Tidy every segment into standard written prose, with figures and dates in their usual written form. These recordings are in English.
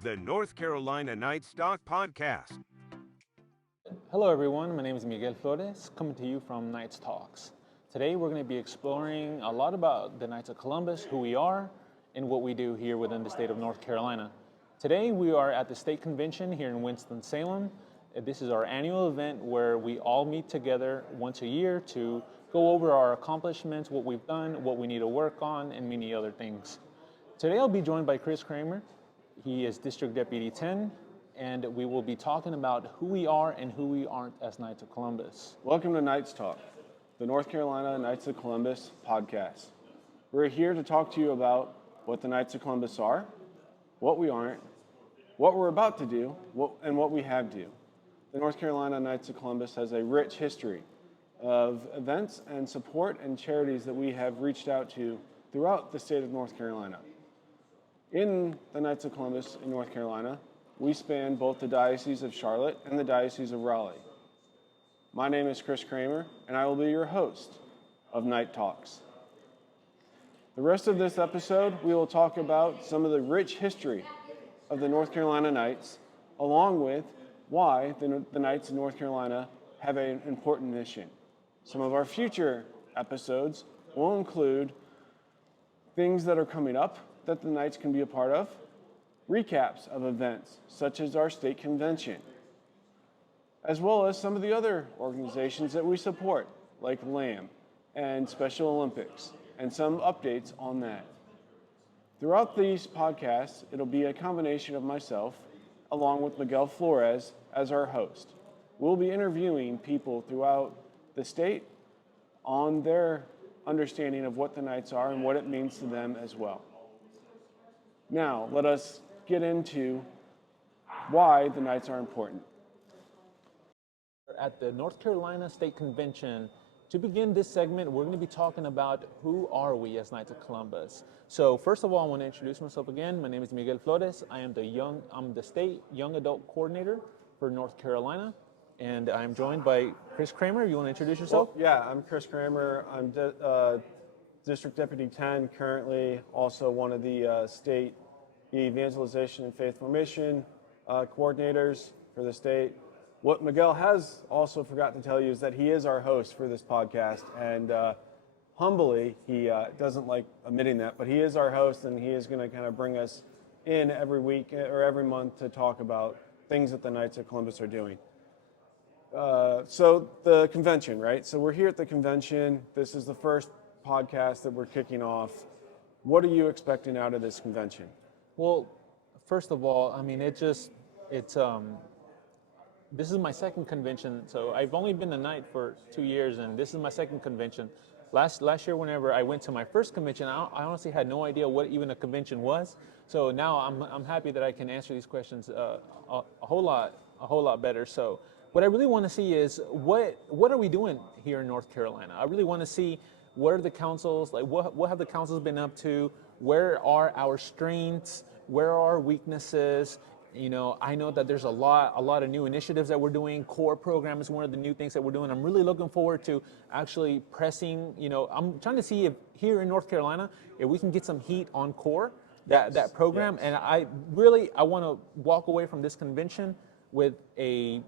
The North Carolina Knights Talk Podcast. Hello everyone, my name is Miguel Flores, coming to you from Knights Talks. Today we're going to be exploring a lot about the Knights of Columbus, who we are, and what we do here within the state of North Carolina. Today we are at the state convention here in Winston-Salem. This is our annual event where we all meet together once a year to go over our accomplishments, what we've done, what we need to work on, and many other things. Today I'll be joined by Chris Kramer. He is District Deputy 10, and we will be talking about who we are and who we aren't as Knights of Columbus. Welcome to Knights Talk, the North Carolina Knights of Columbus podcast. We're here to talk to you about what the Knights of Columbus are, what we aren't, what we're about to do, and what we have do. The North Carolina Knights of Columbus has a rich history of events and support and charities that we have reached out to throughout the state of North Carolina. In the Knights of Columbus in North Carolina, we span both the Diocese of Charlotte and the Diocese of Raleigh. My name is Chris Kramer, and I will be your host of Knight Talks. The rest of this episode, we will talk about some of the rich history of the North Carolina Knights, along with why the Knights of North Carolina have an important mission. Some of our future episodes will include things that are coming up that the Knights can be a part of, recaps of events such as our state convention, as well as some of the other organizations that we support, like LAM and Special Olympics, and some updates on that. Throughout these podcasts, it'll be a combination of myself, along with Miguel Flores as our host. We'll be interviewing people throughout the state on their understanding of what the Knights are and what it means to them as well. Now, let us get into why the Knights are important. At the North Carolina State Convention, to begin this segment, we're going to be talking about who are we as Knights of Columbus. So first of all, I want to introduce myself again. My name is Miguel Flores. I'm the State Young Adult Coordinator for North Carolina, and I'm joined by Chris Kramer. You want to introduce yourself? Well, yeah, I'm Chris Kramer. I'm District Deputy 10, currently also one of the state evangelization and faith formation coordinators for the state. What Miguel has also forgot to tell you is that he is our host for this podcast, and humbly, he doesn't like admitting that, but he is our host, and he is going to kind of bring us in every week or every month to talk about things that the Knights of Columbus are doing. So the convention, right? So we're here at the convention. This is the first podcast that we're kicking off. What are you expecting out of this convention? Well, first of all, I mean, this is my second convention. So I've only been a Knight for 2 years, and this is my second convention. Last year, whenever I went to my first convention, I honestly had no idea what even a convention was. So now I'm happy that I can answer these questions a whole lot better. So what I really want to see is what are we doing here in North Carolina? I really want to see what are the councils, like what have the councils been up to? Where are our strengths? Where are our weaknesses? You know, I know that there's a lot of new initiatives that we're doing. Core program is one of the new things that we're doing. I'm really looking forward to actually pressing, I'm trying to see if here in North Carolina, if we can get some heat on core, that program. Yes. And I want to walk away from this convention with a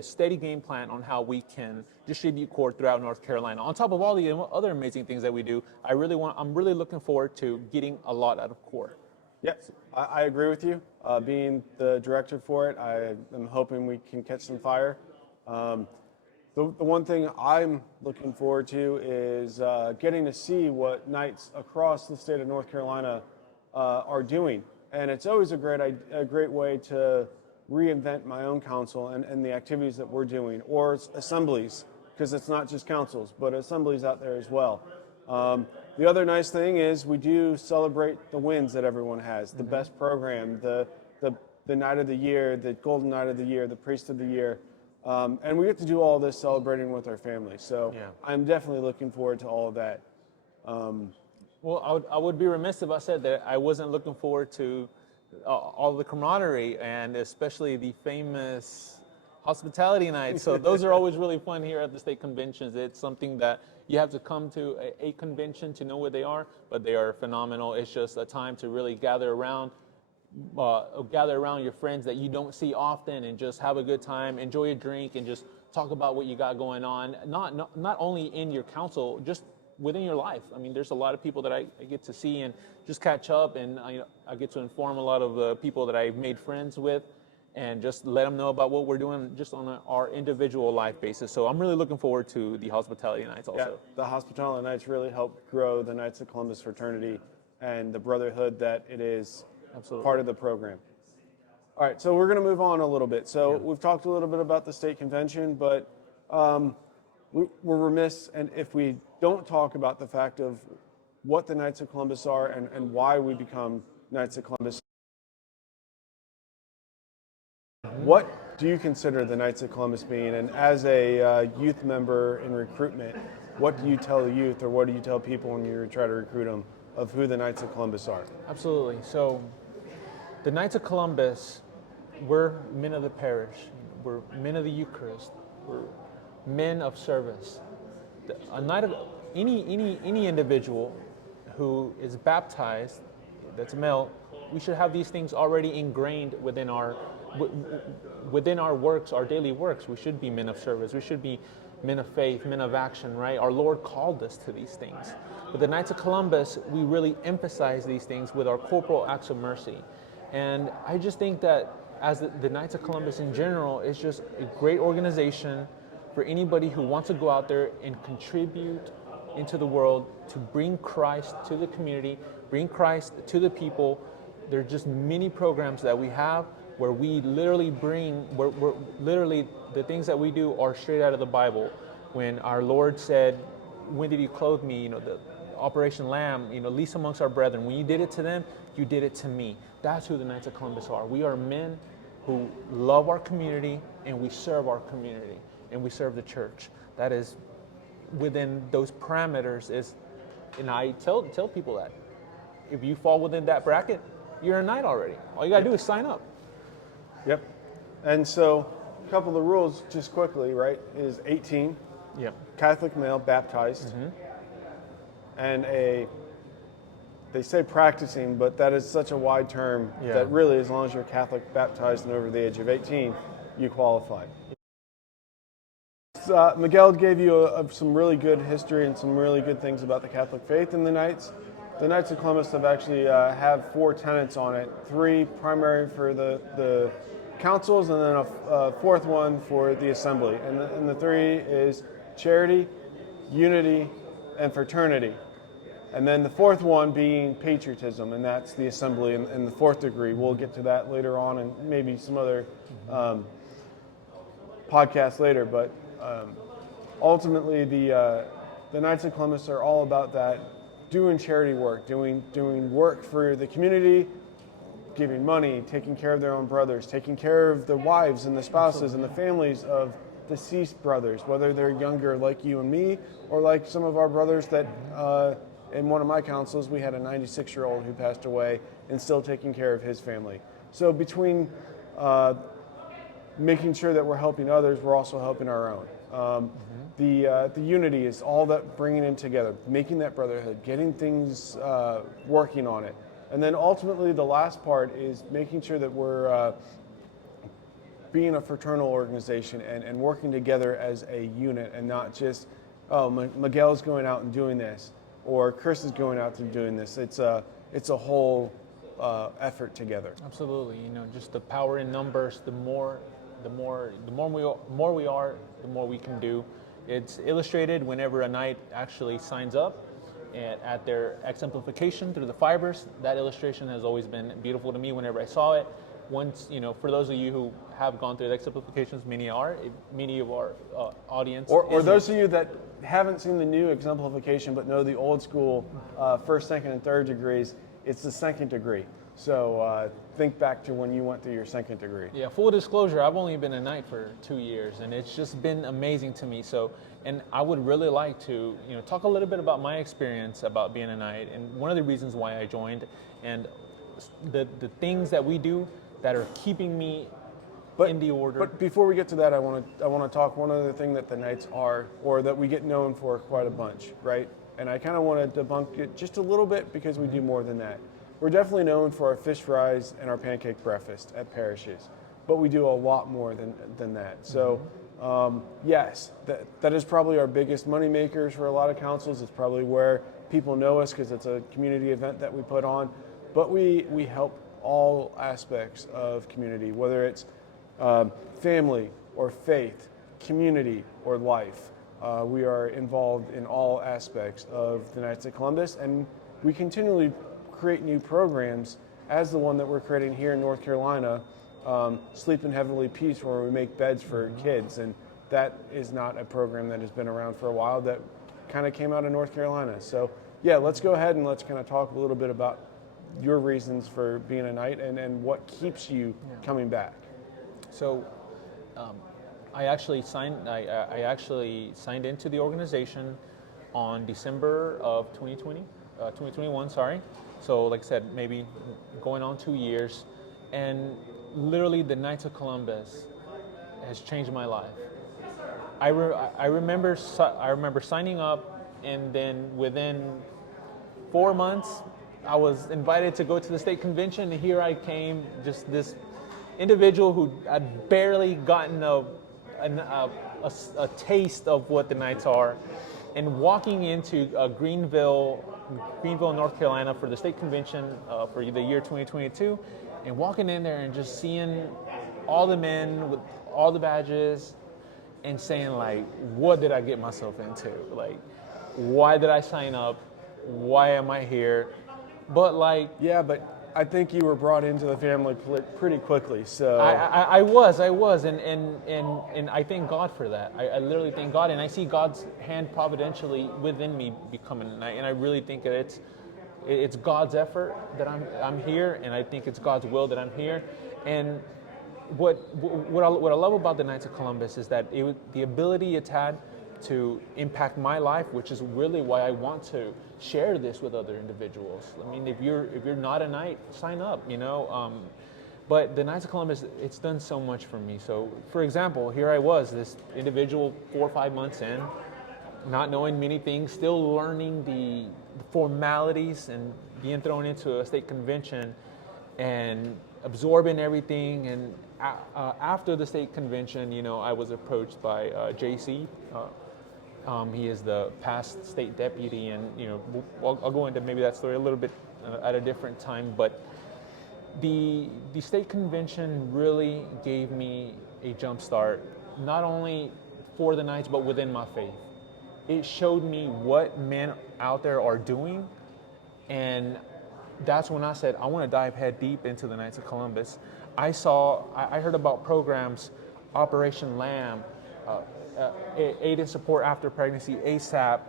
steady game plan on how we can distribute core throughout North Carolina. On top of all the other amazing things that we do, I'm really looking forward to getting a lot out of core. Yes, I agree with you. Being the director for it, I am hoping we can catch some fire. The one thing I'm looking forward to is getting to see what Knights across the state of North Carolina are doing. And it's always a great way to reinvent my own council and the activities that we're doing, or assemblies, because it's not just councils, but assemblies out there as well. The other nice thing is we do celebrate the wins that everyone has, the best program, the Knight of the Year, the Golden Knight of the Year, the Priest of the Year, and we get to do all this celebrating with our family. So yeah. I'm definitely looking forward to all of that. Well, I would be remiss if I said that I wasn't looking forward to all the camaraderie, and especially the famous hospitality nights. So those are always really fun here at the state conventions. It's something that you have to come to a convention to know what they are, but they are phenomenal. It's just a time to really gather around, gather around your friends that you don't see often and just have a good time, enjoy a drink, and just talk about what you got going on. Not only in your council, just within your life. I mean, there's a lot of people that I get to see and just catch up, and I get to inform a lot of the people that I've made friends with, and just let them know about what we're doing just on our individual life basis. So I'm really looking forward to the hospitality nights also. Yeah, the hospitality nights really help grow the Knights of Columbus fraternity and the brotherhood that it is. Absolutely. Part of the program. All right, so we're going to move on a little bit. So we've talked a little bit about the state convention, but we're remiss and if we don't talk about the fact of what the Knights of Columbus are and why we become Knights of Columbus. What do you consider the Knights of Columbus being? And as a youth member in recruitment, what do you tell the youth or what do you tell people when you try to recruit them of who the Knights of Columbus are? Absolutely. So the Knights of Columbus, we're men of the parish. We're men of the Eucharist. We're men of service. A knight of any individual who is baptized, that's male, we should have these things already ingrained within our works, our daily works. We should be men of service. We should be men of faith, men of action, right? Our Lord called us to these things. But the Knights of Columbus, we really emphasize these things with our corporal acts of mercy. And I just think that as the Knights of Columbus in general is just a great organization for anybody who wants to go out there and contribute into the world to bring Christ to the community, bring Christ to the people. There are just many programs that we have where we literally we're literally the things that we do are straight out of the Bible. When our Lord said, "When did you clothe me?" The Operation Lamb, least amongst our brethren. When you did it to them, you did it to me. That's who the Knights of Columbus are. We are men who love our community and we serve our community and we serve the church. That is within those parameters and I tell people that if you fall within that bracket, you're a knight already. All you gotta do is sign up. Yep. And so a couple of the rules just quickly, right, is 18. Yep. Catholic male baptized. And they say practicing, but that is such a wide term that really, as long as you're Catholic, baptized, and over the age of 18, you qualify. Miguel gave you some really good history and some really good things about the Catholic faith and the Knights. The Knights of Columbus have actually have 4 tenets on it, 3 primary for the councils, and then a 4th one for the assembly. And the 3 is charity, unity, and fraternity. And then the 4th one being patriotism, and that's the assembly and the 4th degree. We'll get to that later on and maybe some other podcasts later. But ultimately, the Knights of Columbus are all about that, doing charity work, doing work for the community, giving money, taking care of their own brothers, taking care of the wives and the spouses and the families of deceased brothers, whether they're younger like you and me, or like some of our brothers that in one of my councils, we had a 96-year-old who passed away and still taking care of his family. So between making sure that we're helping others, we're also helping our own. The unity is all that bringing in together, making that brotherhood, getting things working on it. And then ultimately the last part is making sure that we're being a fraternal organization and working together as a unit and not just, oh, Miguel's going out and doing this, or Chris is going out and doing this. It's a whole effort together. Absolutely. Just the power in numbers, the more we are, the more we can do. It's illustrated whenever a knight actually signs up at their exemplification through the fibers. That illustration has always been beautiful to me whenever I saw it. Once, for those of you who have gone through the exemplifications, many of our audience. Or those of you that haven't seen the new exemplification but know the old school 1st, 2nd, and 3rd degrees, it's the 2nd degree. So think back to when you went through your 2nd degree. Yeah, full disclosure, I've only been a knight for 2 years, and it's just been amazing to me. So, and I would really like to, talk a little bit about my experience about being a knight, and one of the reasons why I joined, and the things that we do that are keeping me in the order. But before we get to that, I want to talk one other thing that the Knights are, or that we get known for quite a bunch, right? And I kind of want to debunk it just a little bit because we do more than that. we're definitely known for our fish fries and our pancake breakfast at parishes, but we do a lot more than that. So yes, that is probably our biggest money makers for a lot of councils. It's probably where people know us because it's a community event that we put on, but we help all aspects of community, whether it's family or faith, community or life. We are involved in all aspects of the Knights of Columbus, and we continually create new programs as the one that we're creating here in North Carolina, Sleep in Heavenly Peace, where we make beds for kids. And that is not a program that has been around for a while, that kind of came out of North Carolina. So yeah, let's go ahead and let's kind of talk a little bit about your reasons for being a Knight and what keeps you coming back. So I actually signed into the organization on December of 2021, sorry. So like I said, maybe going on 2 years, and literally the Knights of Columbus has changed my life. I remember signing up, and then within 4 months, I was invited to go to the state convention, and here I came, just this individual who had barely gotten a taste of what the Knights are, and walking into Greenville, North Carolina for the state convention for the year 2022, and walking in there and just seeing all the men with all the badges and saying, like, what did I get myself into? Like, why did I sign up? Why am I here? But like, yeah, but I think you were brought into the family pretty quickly. So I was, and I thank God for that. I literally thank God, and I see God's hand providentially within me becoming a Knight, and I really think that it's God's effort that I'm here, and I think it's God's will that I'm here. And what I love about the Knights of Columbus is that the ability it's had to impact my life, which is really why I want to share this with other individuals. I mean, if you're not a Knight, sign up, you know. But the Knights of Columbus, it's done so much for me. So, for example, here I was, this individual 4 or 5 months in, not knowing many things, still learning the formalities and being thrown into a state convention and absorbing everything. And after the state convention, you know, I was approached by JC. He is the past state deputy, and you know, I'll go into maybe that story a little bit at a different time. But the state convention really gave me a jump start, not only for the Knights but within my faith. It showed me what men out there are doing, and that's when I said I want to dive head deep into the Knights of Columbus. I heard about programs, Operation Lamb, aid and support after pregnancy, ASAP,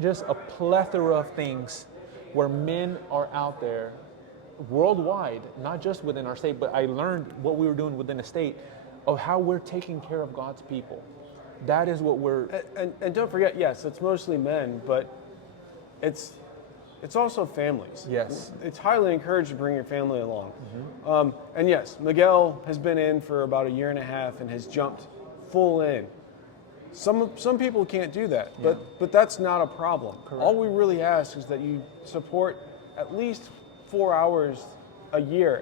just a plethora of things where men are out there worldwide, not just within our state, but I learned what we were doing within the state of how we're taking care of God's people. That is what we're... And don't forget, yes, it's mostly men, but it's also families. Yes. It's highly encouraged to bring your family along. Mm-hmm. And yes, Miguel has been in for about 1.5 years and has jumped full in. Some people can't do that, but that's not a problem. Correct. All we really ask is that you support at least 4 hours a year,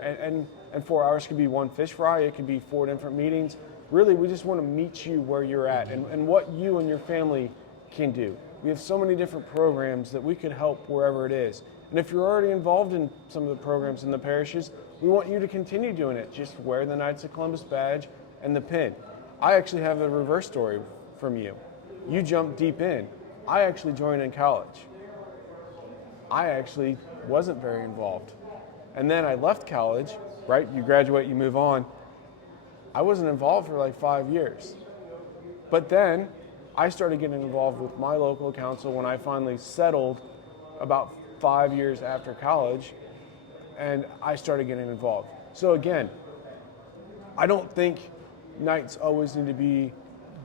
and 4 hours could be one fish fry, it could be 4 different meetings. Really, we just want to meet you where you're at and what you and your family can do. We have so many different programs that we could help wherever it is. And if you're already involved in some of the programs in the parishes, we want you to continue doing it. Just wear the Knights of Columbus badge and the pin. I actually have a reverse story from you. You jumped deep in. I actually joined in college. I actually wasn't very involved. And then I left college, right? You graduate, you move on. I wasn't involved for like 5 years. But then I started getting involved with my local council when I finally settled about 5 years after college, and I started getting involved. So again, I don't think Knights always need to be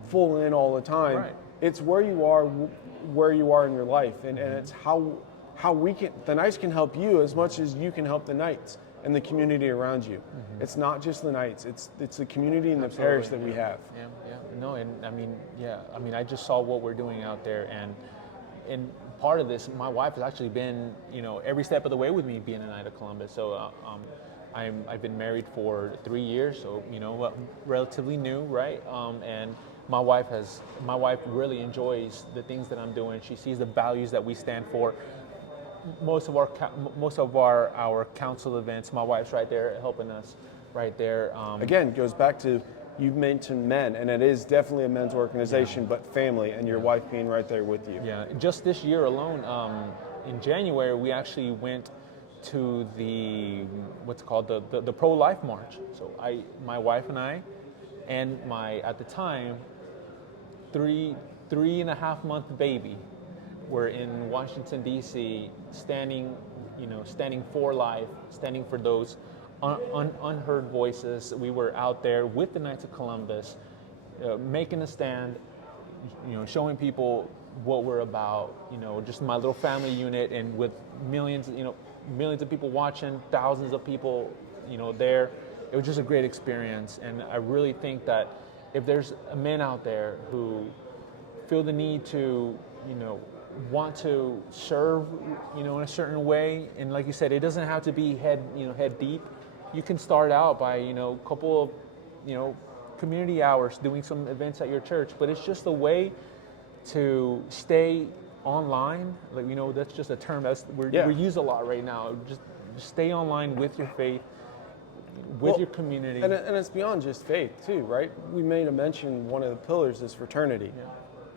full in all the time. Right. It's where you are in your life, and it's how we can, the Knights can help you as much as you can help the Knights and the community around you. Mm-hmm. It's not just the Knights, it's the community and the parish that we have. No, and I mean, I just saw what we're doing out there, and part of this, my wife has actually been, every step of the way with me being a Knight of Columbus. So I've been married for 3 years, so relatively new, right? And my wife really enjoys the things that I'm doing. She sees the values that we stand for. Most of our council events, my wife's right there helping us, right there. Again, goes back to, you mentioned men, and it is definitely a men's organization, but family, and your wife being right there with you. Yeah, just this year alone, in January, we actually went to the the pro-life march. So my wife and I, and my, at the time, 3.5 month baby were in Washington D.C. standing for life, standing for those unheard voices. We were out there with the Knights of Columbus, making a stand, showing people what we're about. Just my little family unit, and with millions of people watching, thousands of people, there. It was just a great experience, and I really think that if there's men out there who feel the need to, want to serve, in a certain way, and like you said, it doesn't have to be head deep. You can start out by, a couple of, community hours doing some events at your church, but it's just a way to stay online. Like, that's just a term we use a lot right now. Just stay online with your faith, with your community. And it's beyond just faith too, right? We made a mention, one of the pillars is fraternity. Yeah.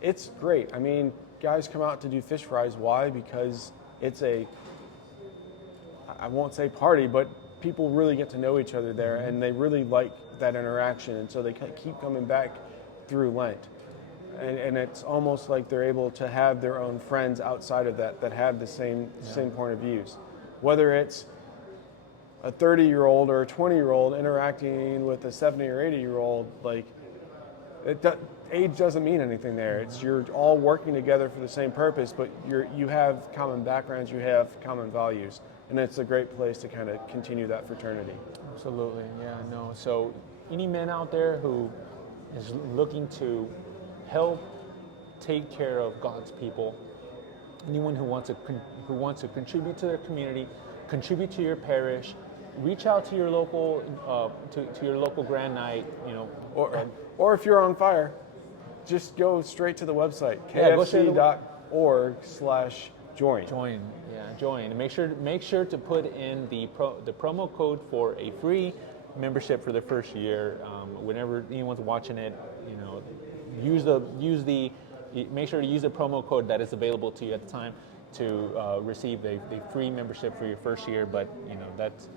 It's great. I mean, guys come out to do fish fries. Why? Because it's I won't say party, but people really get to know each other there, and they really like that interaction, and so they keep coming back through Lent. And it's almost like they're able to have their own friends outside of that have the same point of views. Whether it's a 30-year-old or a 20-year-old interacting with a 70 or 80-year-old, like, age doesn't mean anything there. It's, you're all working together for the same purpose, but you have common backgrounds, you have common values, and it's a great place to kind of continue that fraternity. Absolutely, yeah, no. So any man out there who is looking to help take care of God's people, anyone who wants to contribute to their community, contribute to your parish, reach out to your local to your local Grand Night, or if you're on fire, just go straight to the website, kfc.org/join. Join, and make sure to put in the promo code for a free membership for the first year. Whenever anyone's watching it, make sure to use the promo code that is available to you at the time to receive the free membership for your first year. But that's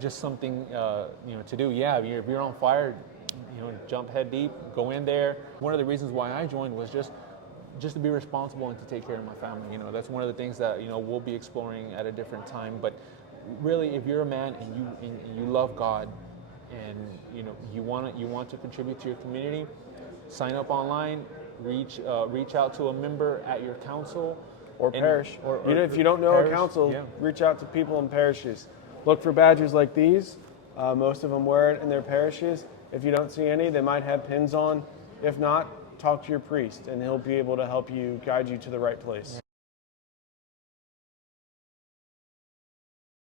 just something to do. Yeah, if you're on fire, jump head deep, go in there. One of the reasons why I joined was just to be responsible and to take care of my family. That's one of the things that we'll be exploring at a different time. But really, if you're a man and you love God, and you want to contribute to your community, sign up online, reach out to a member at your council or parish. Or if you don't know parish, a council, reach out to people in parishes. Look for badges like these. Most of them wear it in their parishes. If you don't see any, they might have pins on. If not, talk to your priest, and he'll be able to help you, guide you to the right place.